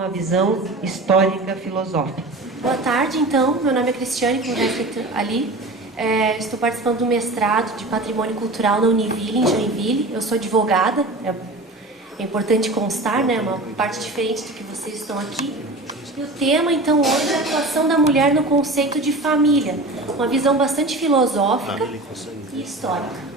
uma visão histórica filosófica. Boa tarde, então. Meu nome é Cristiane, como já feito ali. Estou participando do mestrado de Patrimônio Cultural na Univille, em Joinville. Eu sou advogada, é importante constar, né? Uma parte diferente do que vocês estão aqui. E o tema, então, hoje é a atuação da mulher no conceito de família. Uma visão bastante filosófica e histórica.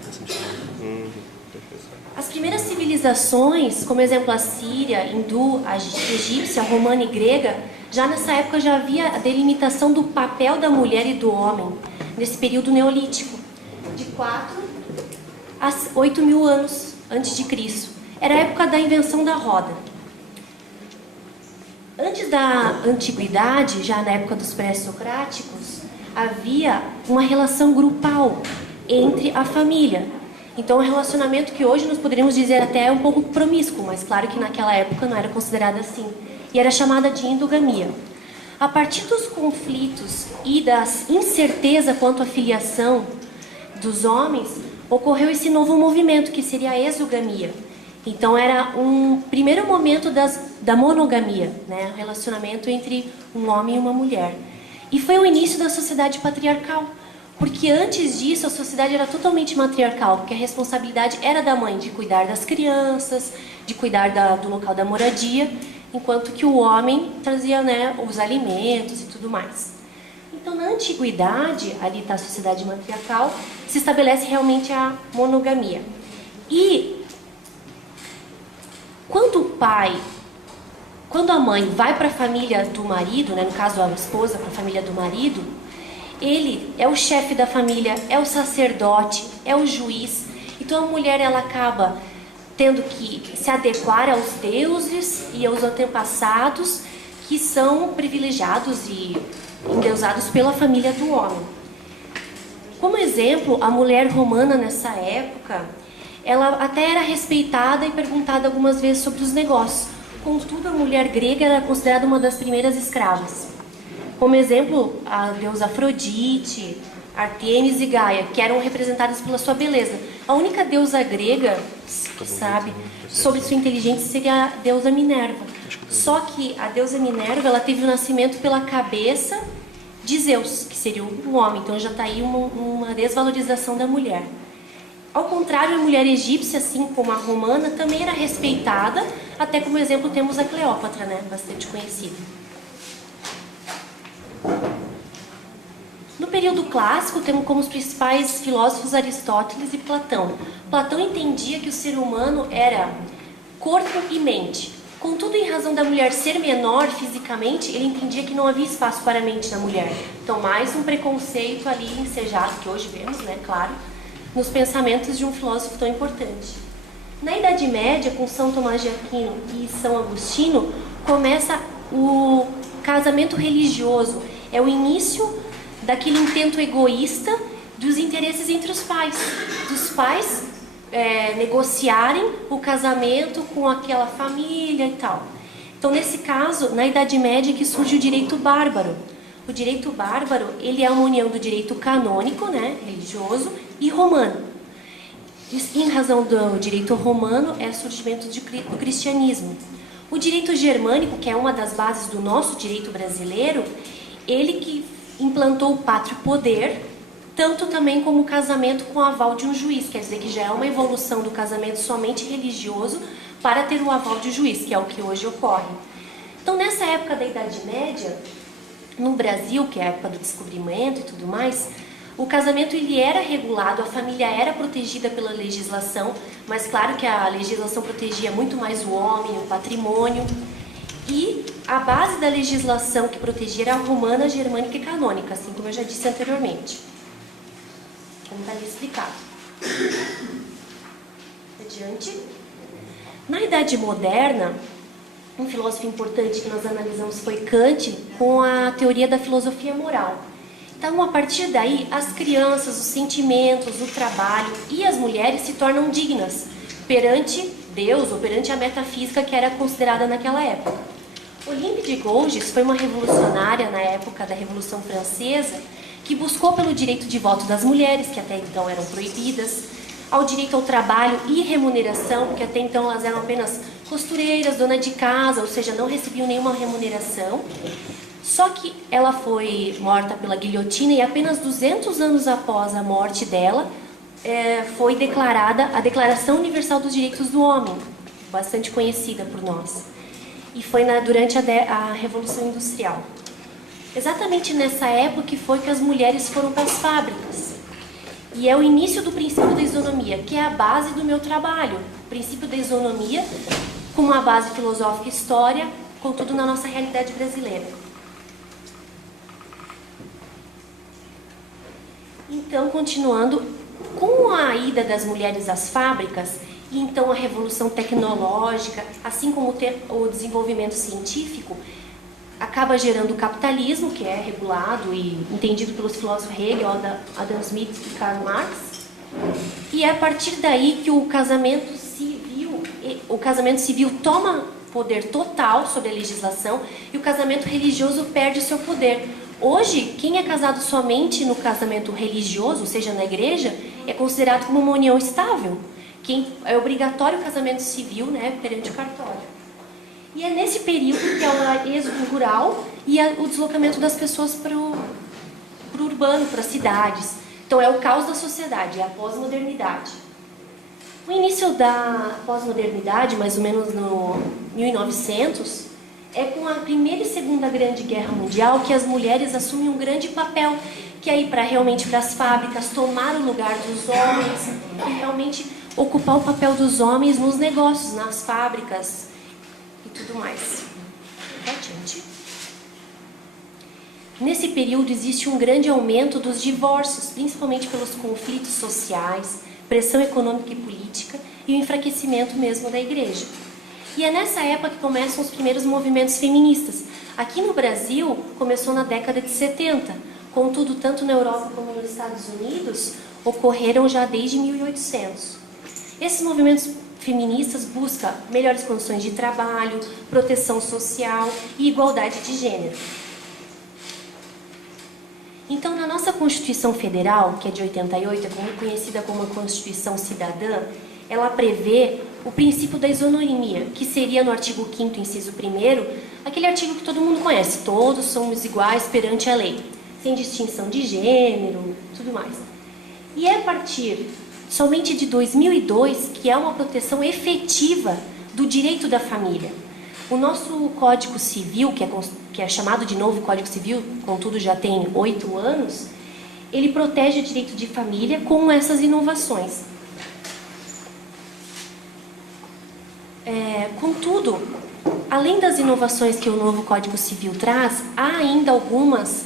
As primeiras civilizações, como exemplo a síria, hindu, a egípcia, a romana e grega, já nessa época já havia a delimitação do papel da mulher e do homem, nesse período neolítico, de 4 a 8 mil anos antes de Cristo. Era a época da invenção da roda. Antes da antiguidade, já na época dos pré-socráticos, havia uma relação grupal entre a família. Então, um relacionamento que hoje nós poderíamos dizer até um pouco promíscuo, mas claro que naquela época não era considerado assim. E era chamada de endogamia. A partir dos conflitos e da incerteza quanto à filiação dos homens, ocorreu esse novo movimento, que seria a exogamia. Então, era um primeiro momento da monogamia, né? O relacionamento entre um homem e uma mulher. E foi o início da sociedade patriarcal. Porque antes disso a sociedade era totalmente matriarcal, porque a responsabilidade era da mãe de cuidar das crianças, de cuidar do local da moradia, enquanto que o homem trazia, né, os alimentos e tudo mais. Então, na antiguidade, ali está a sociedade matriarcal, se estabelece realmente a monogamia. E quando a mãe vai para a família do marido, né, no caso a esposa para a família do marido, ele é o chefe da família, é o sacerdote, é o juiz. Então a mulher ela acaba tendo que se adequar aos deuses e aos antepassados que são privilegiados e endeusados pela família do homem. Como exemplo, a mulher romana nessa época, ela até era respeitada e perguntada algumas vezes sobre os negócios. Contudo, a mulher grega era considerada uma das primeiras escravas. Como exemplo, a deusa Afrodite, Artemis e Gaia, que eram representadas pela sua beleza. A única deusa grega que sabe sobre sua inteligência seria a deusa Minerva. Só que a deusa Minerva ela teve o nascimento pela cabeça de Zeus, que seria um homem. Então já está aí uma desvalorização da mulher. Ao contrário, a mulher egípcia, assim como a romana, também era respeitada. Até como exemplo temos a Cleópatra, né? Bastante conhecida. No período clássico, temos como os principais filósofos Aristóteles e Platão. Platão entendia que o ser humano era corpo e mente. Contudo, em razão da mulher ser menor fisicamente, ele entendia que não havia espaço para a mente da mulher. Então, mais um preconceito ali ensejado, que hoje vemos, né, claro, nos pensamentos de um filósofo tão importante. Na Idade Média, com São Tomás de Aquino e São Agostinho, começa o casamento religioso. É o início daquele intento egoísta dos interesses entre os pais. Dos pais negociarem o casamento com aquela família e tal. Então, nesse caso, na Idade Média que surge o direito bárbaro. O direito bárbaro, ele é uma união do direito canônico, né, religioso, e romano. Em razão do direito romano, é o surgimento do cristianismo. O direito germânico, que é uma das bases do nosso direito brasileiro, ele que implantou o pátrio poder, tanto também como o casamento com o aval de um juiz, quer dizer que já é uma evolução do casamento somente religioso para ter o aval de juiz, que é o que hoje ocorre. Então, nessa época da Idade Média, no Brasil, que é a época do descobrimento e tudo mais, o casamento ele era regulado, a família era protegida pela legislação, mas claro que a legislação protegia muito mais o homem, o patrimônio. E a base da legislação que protegia era a romana, germânica e canônica, assim como eu já disse anteriormente. Como está ali explicado. Adiante. Na Idade Moderna, um filósofo importante que nós analisamos foi Kant, com a teoria da filosofia moral. Então, a partir daí, as crianças, os sentimentos, o trabalho e as mulheres se tornam dignas perante Deus ou perante a metafísica que era considerada naquela época. Olympe de Gouges foi uma revolucionária na época da Revolução Francesa que buscou pelo direito de voto das mulheres, que até então eram proibidas, ao direito ao trabalho e remuneração, que até então elas eram apenas costureiras, dona de casa, ou seja, não recebiam nenhuma remuneração. Só que ela foi morta pela guilhotina e apenas 200 anos após a morte dela, foi declarada a Declaração Universal dos Direitos do Homem, bastante conhecida por nós. E foi durante a Revolução Industrial. Exatamente nessa época que foi que as mulheres foram para as fábricas. E é o início do princípio da isonomia, que é a base do meu trabalho. O princípio da isonomia, com uma base filosófica e história, contudo na nossa realidade brasileira. Então, continuando, com a ida das mulheres às fábricas, e então a revolução tecnológica, assim como o desenvolvimento científico, acaba gerando o capitalismo, que é regulado e entendido pelos filósofos Hegel, Adam Smith e Karl Marx. E é a partir daí que o casamento civil toma poder total sobre a legislação e o casamento religioso perde o seu poder. Hoje, quem é casado somente no casamento religioso, ou seja, na igreja, é considerado como uma união estável. É obrigatório o casamento civil, né, perante o cartório. E é nesse período que é o êxodo rural e o deslocamento das pessoas para o urbano, para as cidades. Então é o caos da sociedade, é a pós-modernidade. O início da pós-modernidade, mais ou menos no 1900, é com a Primeira e Segunda Grande Guerra Mundial que as mulheres assumem um grande papel, que é ir realmente para as fábricas, tomar o lugar dos homens e realmente ocupar o papel dos homens nos negócios, nas fábricas e tudo mais. Adiante. Nesse período existe um grande aumento dos divórcios, principalmente pelos conflitos sociais, pressão econômica e política e o enfraquecimento mesmo da igreja. E é nessa época que começam os primeiros movimentos feministas. Aqui no Brasil, começou na década de 70. Contudo, tanto na Europa como nos Estados Unidos, ocorreram já desde 1800. Esses movimentos feministas buscam melhores condições de trabalho, proteção social e igualdade de gênero. Então, na nossa Constituição Federal, que é de 88, é conhecida como a Constituição Cidadã, ela prevê o princípio da isonomia, que seria no artigo 5º, inciso 1º, aquele artigo que todo mundo conhece, todos somos iguais perante a lei, sem distinção de gênero, tudo mais. E é a partir somente de 2002 que há uma proteção efetiva do direito da família. O nosso Código Civil, que é chamado de novo Código Civil, contudo já tem 8 anos, ele protege o direito de família com essas inovações. Contudo, além das inovações que o novo Código Civil traz, há ainda alguns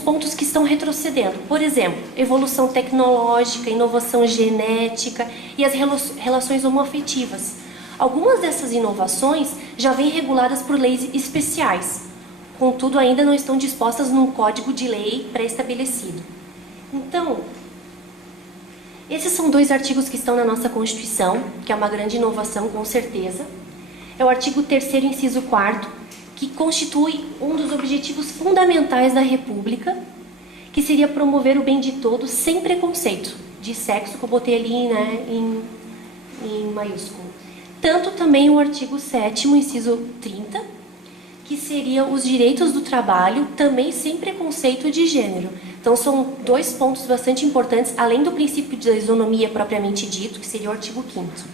pontos que estão retrocedendo. Por exemplo, evolução tecnológica, inovação genética e as relações homoafetivas. Algumas dessas inovações já vêm reguladas por leis especiais, contudo ainda não estão dispostas num código de lei pré-estabelecido. Então, esses são 2 artigos que estão na nossa Constituição, que é uma grande inovação, com certeza. É o artigo 3º, inciso 4º, que constitui um dos objetivos fundamentais da República, que seria promover o bem de todos sem preconceito de sexo, que eu botei ali, né, em maiúsculo. Tanto também o artigo 7º, inciso 30, que seria os direitos do trabalho, também sem preconceito de gênero. Então, são 2 pontos bastante importantes, além do princípio da isonomia propriamente dito, que seria o artigo 5º.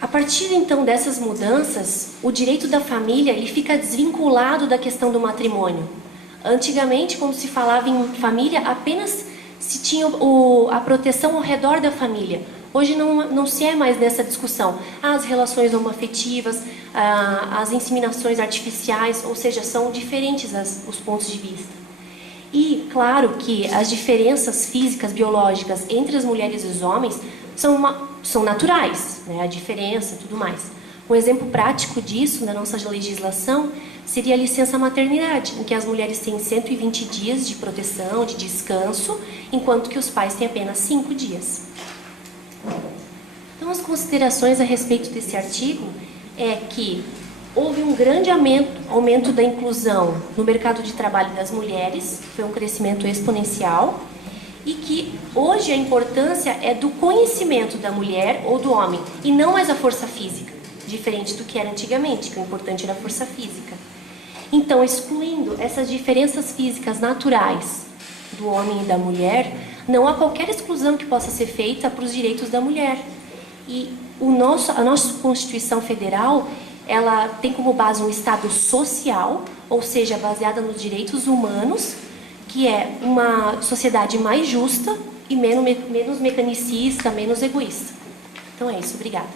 A partir, então, dessas mudanças, o direito da família ele fica desvinculado da questão do matrimônio. Antigamente, quando se falava em família, apenas se tinha a proteção ao redor da família. Hoje não se é mais nessa discussão. As relações homoafetivas, as inseminações artificiais, ou seja, são diferentes os pontos de vista. E, claro, que as diferenças físicas, biológicas entre as mulheres e os homens são naturais, né? A diferença e tudo mais. Um exemplo prático disso, na nossa legislação, seria a licença maternidade, em que as mulheres têm 120 dias de proteção, de descanso, enquanto que os pais têm apenas 5 dias. Então, as considerações a respeito desse artigo é que houve um grande aumento da inclusão no mercado de trabalho das mulheres, foi um crescimento exponencial, e que hoje a importância é do conhecimento da mulher ou do homem, e não mais a força física, diferente do que era antigamente, que o importante era a força física. Então, excluindo essas diferenças físicas naturais do homem e da mulher, não há qualquer exclusão que possa ser feita para os direitos da mulher. E a nossa Constituição Federal, ela tem como base um Estado social, ou seja, baseada nos direitos humanos, que é uma sociedade mais justa e menos mecanicista, menos egoísta. Então é isso, obrigada.